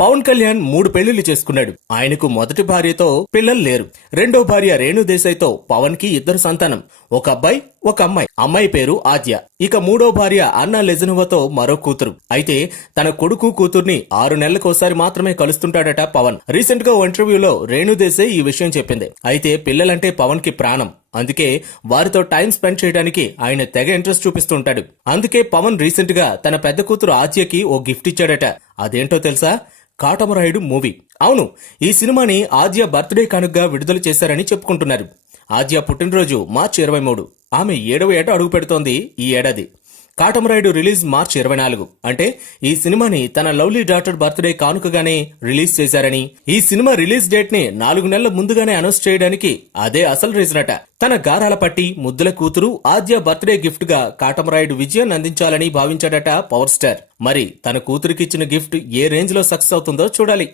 పవన్ కళ్యాణ్ 3 పెళ్లిళ్లు చేసుకున్నాడు. ఆయనకు మొదటి భార్యతో పిల్లలు లేరు. రెండో భార్య రేణు దేశాయ్తో పవన్ కి 2 సంతానం, ఒక అబ్బాయి ఒక అమ్మాయి. అమ్మాయి పేరు ఆద్య. ఇక మూడో భార్య అన్నా లెజనోవాతో మరో కూతురు. అయితే తన కొడుకు కూతుర్ని 6 నెలలకోసారి మాత్రమే కలుస్తుంటాడట పవన్. రీసెంట్ గా ఓ ఇంటర్వ్యూలో రేణు దేశాయ్ ఈ విషయం చెప్పింది. అయితే పిల్లలంటే పవన్ కి ప్రాణం. అందుకే వారితో టైం స్పెండ్ చేయడానికి ఆయన తెగ ఇంట్రెస్ట్ చూపిస్తుంటాడు. అందుకే పవన్ రీసెంట్ గా తన పెద్ద కూతురు ఆద్యకి ఓ గిఫ్ట్ ఇచ్చాడట. అదేంటో తెలుసా? కాటమరాయుడు మూవీ. అవును, ఈ సినిమాని ఆద్య బర్త్డే కానుకగా విడుదల చేశారని చెప్పుకుంటున్నారు. ఆద్య పుట్టినరోజు మార్చి 23. ఆమె 7వ ఏట అడుగు పెడుతోంది ఈ ఏడాది. కాటమరాయుడు రిలీజ్ మార్చి 24. అంటే ఈ సినిమాని తన లవ్లీ డాటర్ బర్త్డే కానుకగానే రిలీజ్ చేశారని, ఈ సినిమా రిలీజ్ డేట్ ని 4 నెలల ముందుగానే అనౌన్స్ చేయడానికి అదే అసలు రీజన్ అట. తన గారాల పట్టి ముద్దుల కూతురు ఆద్య బర్త్డే గిఫ్ట్ గా కాటమరాయుడు విజయాన్ని అందించాలని భావించాడట పవర్ స్టార్. మరి తన కూతురికిచ్చిన గిఫ్ట్ ఏ రేంజ్ లో సక్సెస్ అవుతుందో చూడాలి.